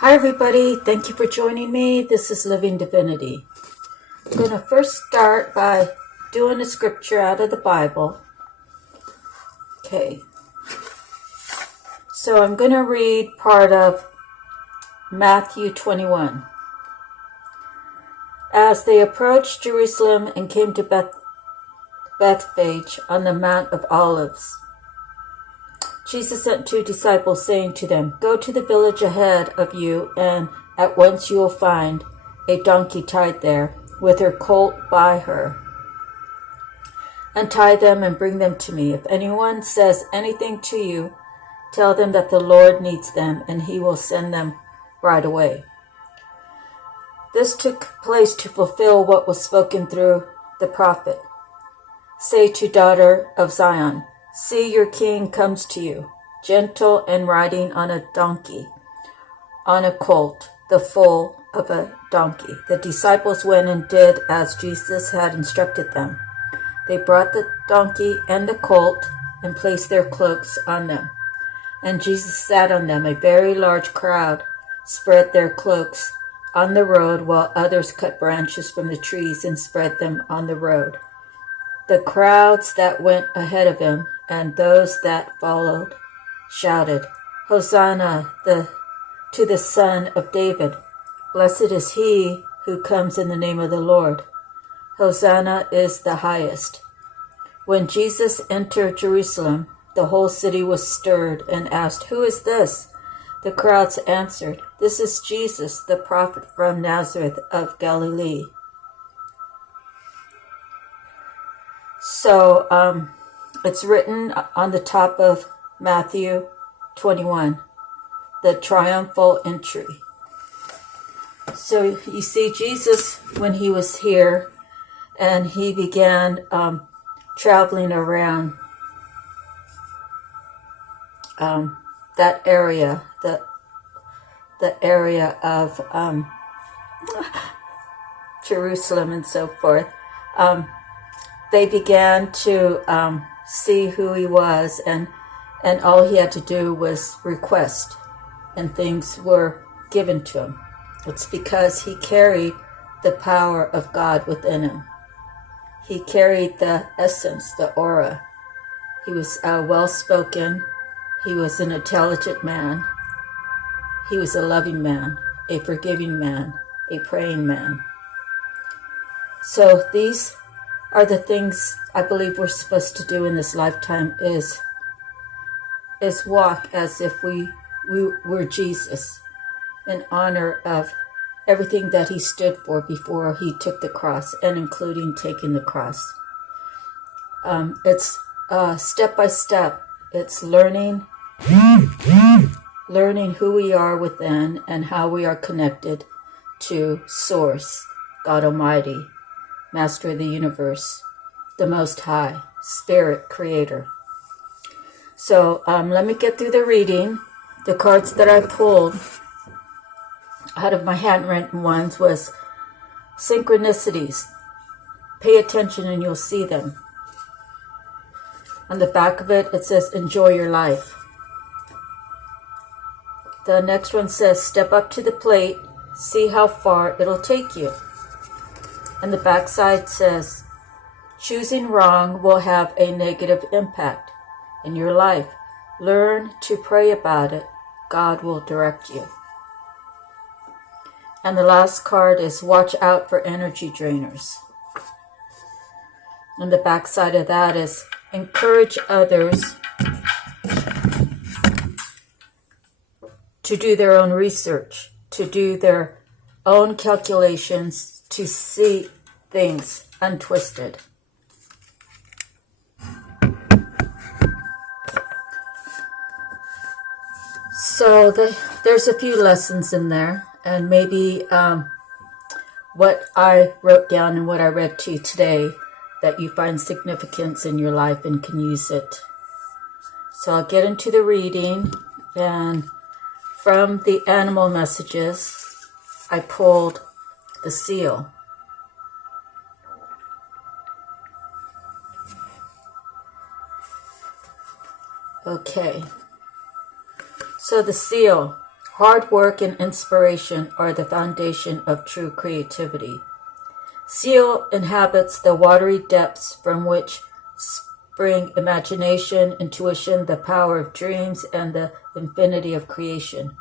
Hi everybody, thank you for joining me. This is Living Divinity. I'm going to first start by doing a scripture out of the Bible. Okay, so I'm going to read part of Matthew 21. As they approached Jerusalem and came to Bethphage on the Mount of Olives, Jesus sent 2 disciples, saying to them, "Go to the village ahead of you, and at once you will find a donkey tied there, with her colt by her. Untie them and bring them to me. If anyone says anything to you, tell them that the Lord needs them, and he will send them right away." This took place to fulfill what was spoken through the prophet. "Say to daughter of Zion, see, your king comes to you, gentle and riding on a donkey, on a colt, the foal of a donkey." The disciples went and did as Jesus had instructed them. They brought the donkey and the colt and placed their cloaks on them. And Jesus sat on them. A very large crowd spread their cloaks on the road, while others cut branches from the trees and spread them on the road. The crowds that went ahead of him and those that followed shouted, "Hosanna to the Son of David. Blessed is he who comes in the name of the Lord. Hosanna is the highest." When Jesus entered Jerusalem, the whole city was stirred and asked, "Who is this?" The crowds answered, "This is Jesus, the prophet from Nazareth of Galilee." So it's written on the top of Matthew 21, the triumphal entry. So you see Jesus when he was here, and he began traveling around that area, the area of Jerusalem and so forth. They began to see who he was, and all he had to do was request, and things were given to him. It's because he carried the power of God within him. He carried the essence, the aura. He was well-spoken. He was an intelligent man. He was a loving man, a forgiving man, a praying man. So these are the things I believe we're supposed to do in this lifetime, is walk as if we were Jesus, in honor of everything that he stood for before he took the cross, and including taking the cross. It's step by step. It's learning who we are within and how we are connected to Source, God Almighty, Master of the Universe, the Most High, Spirit, Creator. So let me get through the reading. The cards that I pulled out of my handwritten ones was synchronicities. Pay attention and you'll see them. On the back of it, it says, "Enjoy your life." The next one says, "Step up to the plate, see how far it'll take you." And the back side says, "Choosing wrong will have a negative impact in your life. Learn to pray about it. God will direct you." And the last card is, "Watch out for energy drainers." And the back side of that is, "Encourage others to do their own research, to do their own calculations, to see things untwisted." So there's a few lessons in there, and maybe what I wrote down and what I read to you today, that you find significance in your life and can use it. So I'll get into the reading, and from the animal messages, I pulled the seal. Okay. So the seal, Hard work and inspiration are the foundation of true creativity. Seal inhabits the watery depths from which spring imagination, intuition, the power of dreams, and the infinity of creation.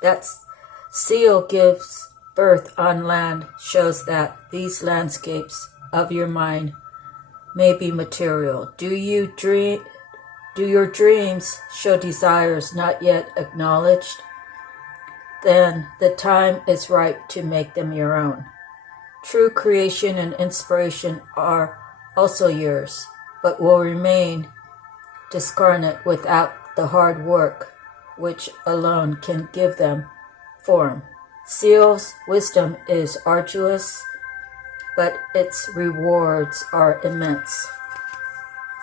That seal gives birth on land, shows that these landscapes of your mind may be material. Do your dreams show desires not yet acknowledged? Then the time is ripe to make them your own. True creation and inspiration are also yours, but will remain discarnate without the hard work which alone can give them form. Seal's wisdom is arduous, but its rewards are immense.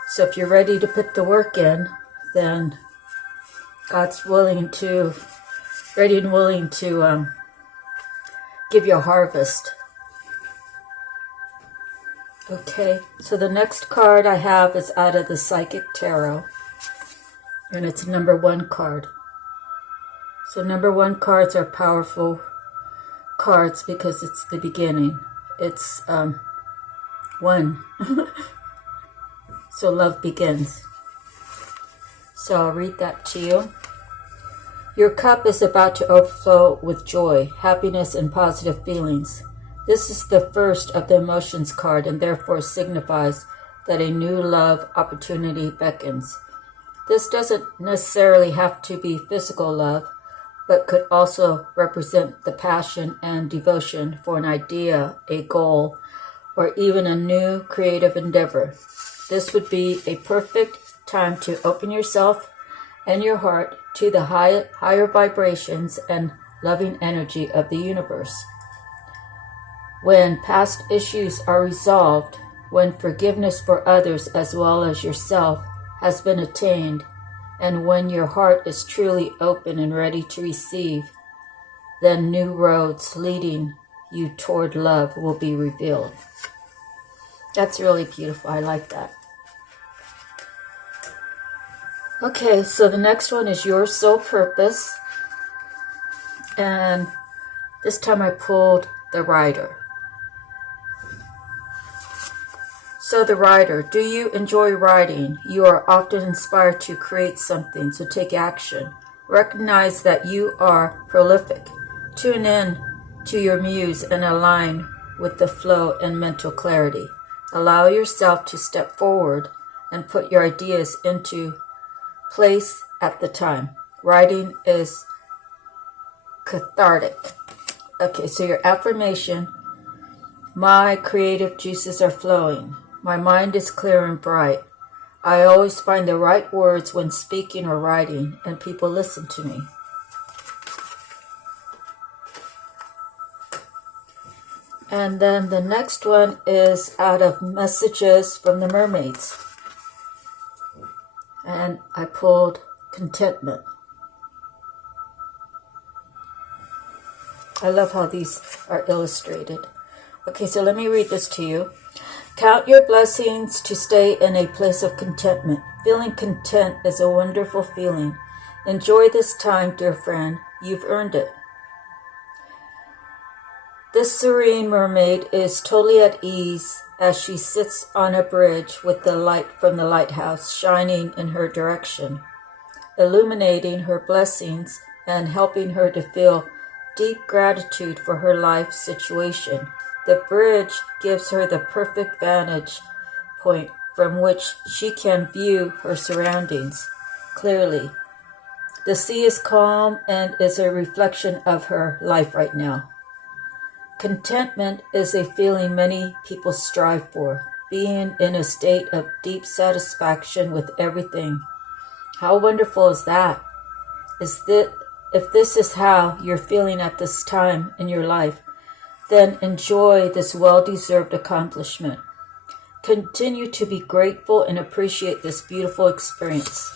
So if you're ready to put the work in, then God's ready and willing to give you a harvest. Okay, so the next card I have is out of the Psychic Tarot, and it's number 1 card. So number 1 cards are powerful cards because it's the beginning. It's 1. So love begins. So I'll read that to you. Your cup is about to overflow with joy, happiness, and positive feelings. This is the first of the emotions card and therefore signifies that a new love opportunity beckons. This doesn't necessarily have to be physical love, but could also represent the passion and devotion for an idea, a goal, or even a new creative endeavor. This would be a perfect time to open yourself and your heart to the higher vibrations and loving energy of the universe. When past issues are resolved, when forgiveness for others as well as yourself has been attained, and when your heart is truly open and ready to receive, then new roads leading you toward love will be revealed. That's really beautiful. I like that. Okay, so the next one is your soul purpose. And this time I pulled the Rider. So the Rider, do you enjoy writing? You are often inspired to create something, so take action. Recognize that you are prolific. Tune in to your muse and align with the flow and mental clarity. Allow yourself to step forward and put your ideas into place at the time. Writing is cathartic. Okay, so your affirmation: my creative juices are flowing. My mind is clear and bright. I always find the right words when speaking or writing, and people listen to me. And then the next one is out of Messages from the Mermaids. And I pulled Contentment. I love how these are illustrated. Okay, so let me read this to you. Count your blessings to stay in a place of contentment. Feeling content is a wonderful feeling. Enjoy this time, dear friend. You've earned it. This serene mermaid is totally at ease as she sits on a bridge with the light from the lighthouse shining in her direction, illuminating her blessings and helping her to feel deep gratitude for her life situation. The bridge gives her the perfect vantage point from which she can view her surroundings clearly. The sea is calm and is a reflection of her life right now. Contentment is a feeling many people strive for, being in a state of deep satisfaction with everything. How wonderful is that? If this is how you're feeling at this time in your life, then enjoy this well-deserved accomplishment. Continue to be grateful and appreciate this beautiful experience.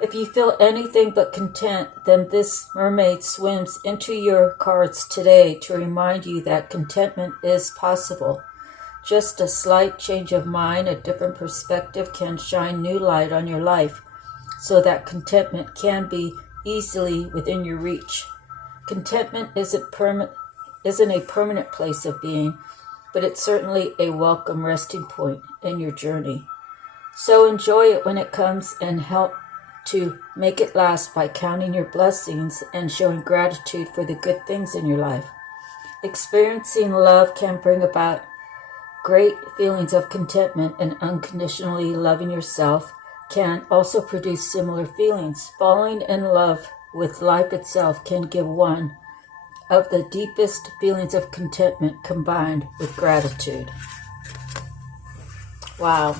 If you feel anything but content, then this mermaid swims into your cards today to remind you that contentment is possible. Just a slight change of mind, a different perspective can shine new light on your life so that contentment can be easily within your reach. Contentment isn't a permanent place of being, but it's certainly a welcome resting point in your journey. So enjoy it when it comes and help to make it last by counting your blessings and showing gratitude for the good things in your life. Experiencing love can bring about great feelings of contentment, and unconditionally loving yourself can also produce similar feelings. Falling in love with life itself can give one of the deepest feelings of contentment combined with gratitude. Wow.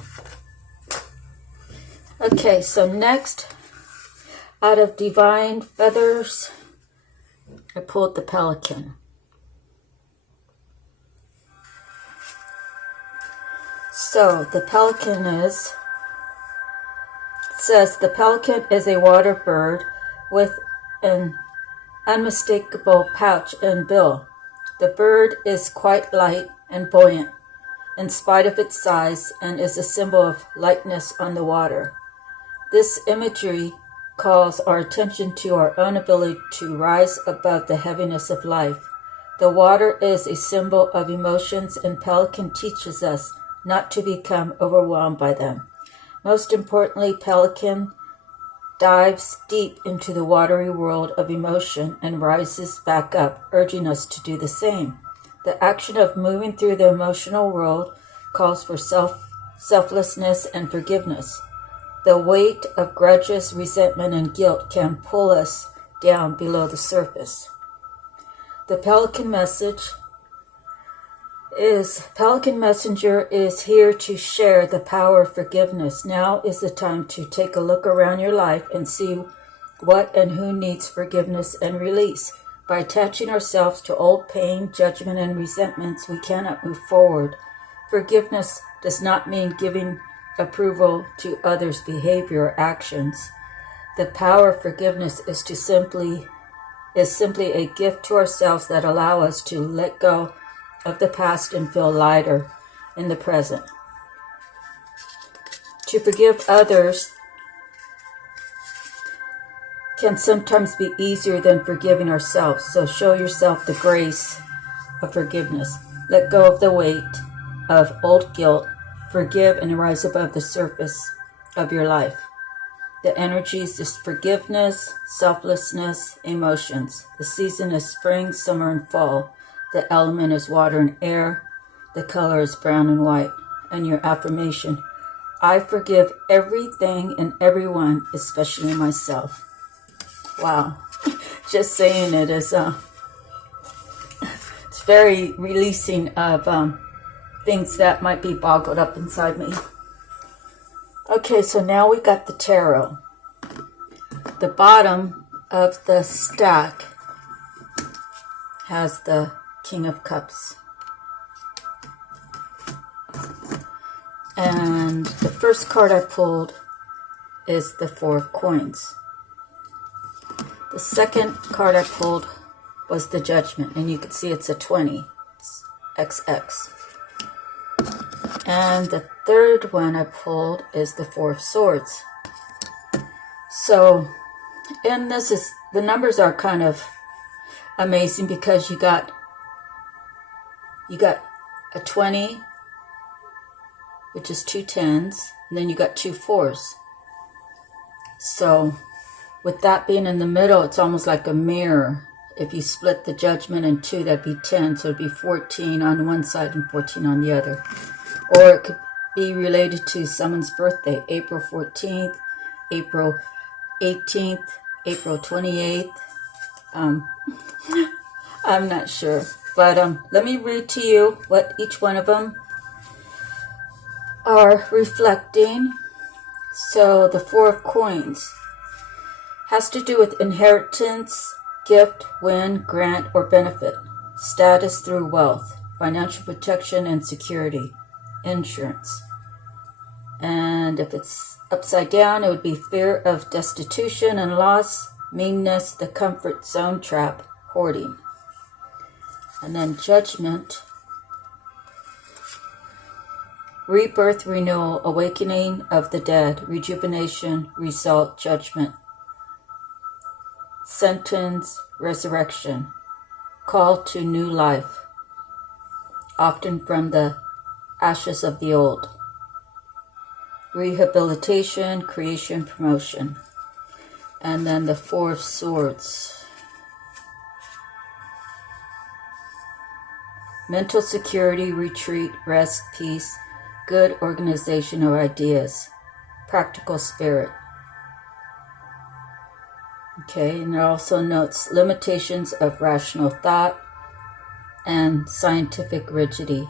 Okay, so next, out of Divine Feathers, I pulled the Pelican. So the pelican says the pelican is a water bird with an unmistakable pouch and bill. The bird is quite light and buoyant in spite of its size and is a symbol of lightness on the water. This imagery calls our attention to our own ability to rise above the heaviness of life. The water is a symbol of emotions, and pelican teaches us not to become overwhelmed by them. Most importantly, pelican dives deep into the watery world of emotion and rises back up, urging us to do the same. The action of moving through the emotional world calls for selflessness and forgiveness. The weight of grudges, resentment, and guilt can pull us down below the surface. The Pelican Messenger is here to share the power of forgiveness. Now is the time to take a look around your life and see what and who needs forgiveness and release. By attaching ourselves to old pain, judgment, and resentments, we cannot move forward. Forgiveness does not mean giving approval to others' behavior or actions. The power of forgiveness is simply a gift to ourselves that allow us to let go of the past and feel lighter in the present. To forgive others can sometimes be easier than forgiving ourselves, so show yourself the grace of forgiveness. Let go of the weight of old guilt, forgive, and rise above the surface of your life. The energies is forgiveness, selflessness, emotions. The season is spring, summer, and fall. The element is water and air. The color is brown and white. And your affirmation: I forgive everything and everyone, especially myself. Wow. Just saying it is it's very releasing of things that might be boggled up inside me. Okay, so now we got the tarot. The bottom of the stack has the King of Cups. And the first card I pulled is the Four of Coins. The second card I pulled was the Judgment, and you can see it's a 20. It's XX. And the third one I pulled is the Four of Swords. So, and the numbers are kind of amazing because you got a 20, which is 2 10s, and then you got 2 4s. So, with that being in the middle, it's almost like a mirror. If you split the Judgment in 2, that'd be 10, so it'd be 14 on one side and 14 on the other. Or it could be related to someone's birthday, April 14th, April 18th, April 28th. I'm not sure. But let me read to you what each one of them are reflecting. So the Four of Coins has to do with inheritance, gift, win, grant, or benefit, status through wealth, financial protection and security, insurance. And if it's upside down, it would be fear of destitution and loss, meanness, the comfort zone trap, hoarding. And then Judgment, rebirth, renewal, awakening of the dead, rejuvenation, result, judgment. sentence, resurrection, call to new life, often from the ashes of the old, rehabilitation, creation, promotion. And then the Four of Swords, mental security, retreat, rest, peace, good organization of ideas, practical spirit. Okay, and it also notes limitations of rational thought and scientific rigidity.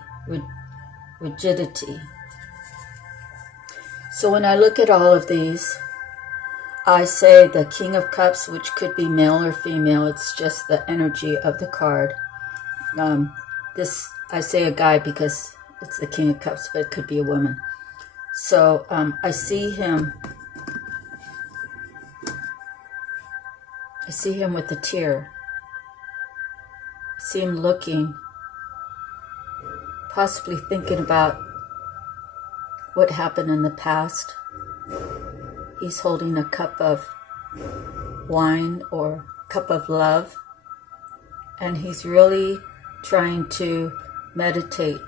So when I look at all of these, I say the King of Cups, which could be male or female. It's just the energy of the card. I say a guy because it's the King of Cups, but it could be a woman. So I see him with a tear. I see him looking, possibly thinking about what happened in the past. He's holding a cup of wine or cup of love, and he's really trying to meditate.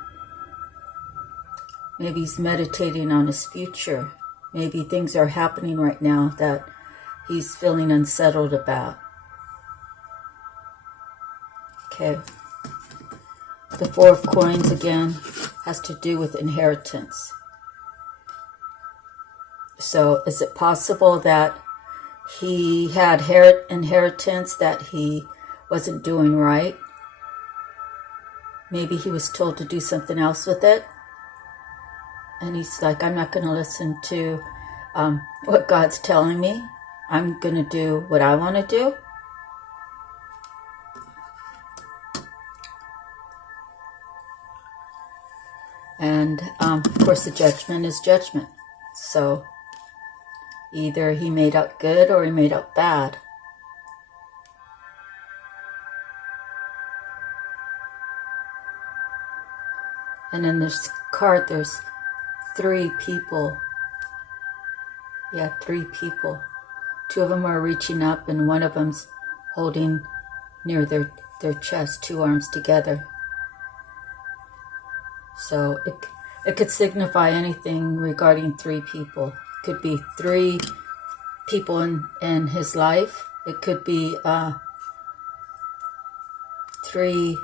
Maybe he's meditating on his future. Maybe things are happening right now that he's feeling unsettled about. Okay. The Four of Coins again has to do with inheritance. So is it possible that he had inheritance that he wasn't doing right? Maybe he was told to do something else with it. And he's like, I'm not going to listen to what God's telling me. I'm going to do what I want to do. And of course the judgment is judgment. So either he made out good or he made out bad. And in this card, there's 3 people. Yeah, 3 people. 2 of them are reaching up and one of them's holding near their chest, 2 arms together. So it could signify anything regarding 3 people. It could be 3 people in his life. It could be 3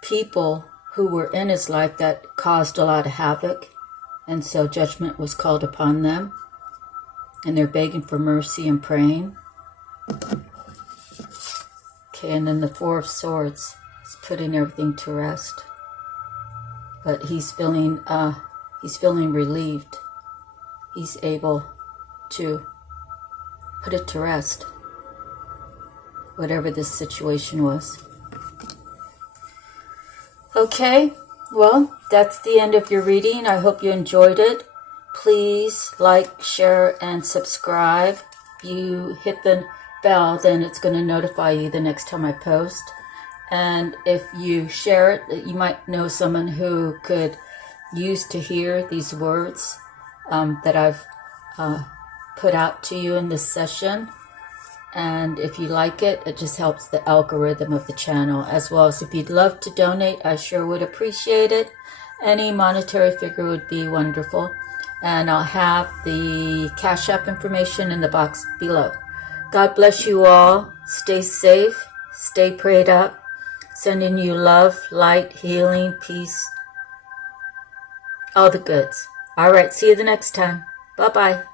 people who were in his life that caused a lot of havoc. And so judgment was called upon them. And they're begging for mercy and praying. Okay, and then the Four of Swords is putting everything to rest. But he's feeling relieved. He's able to put it to rest, whatever this situation was. Okay, well, that's the end of your reading. I hope you enjoyed it. Please like, share, and subscribe. If you hit the bell, then it's going to notify you the next time I post. And if you share it, you might know someone who could use to hear these words that I've put out to you in this session. And if you like it, it just helps the algorithm of the channel as well. So if you'd love to donate, I sure would appreciate it. Any monetary figure would be wonderful. And I'll have the Cash App information in the box below. God bless you all. Stay safe. Stay prayed up. Sending you love, light, healing, peace. All the goods. All right. See you the next time. Bye-bye.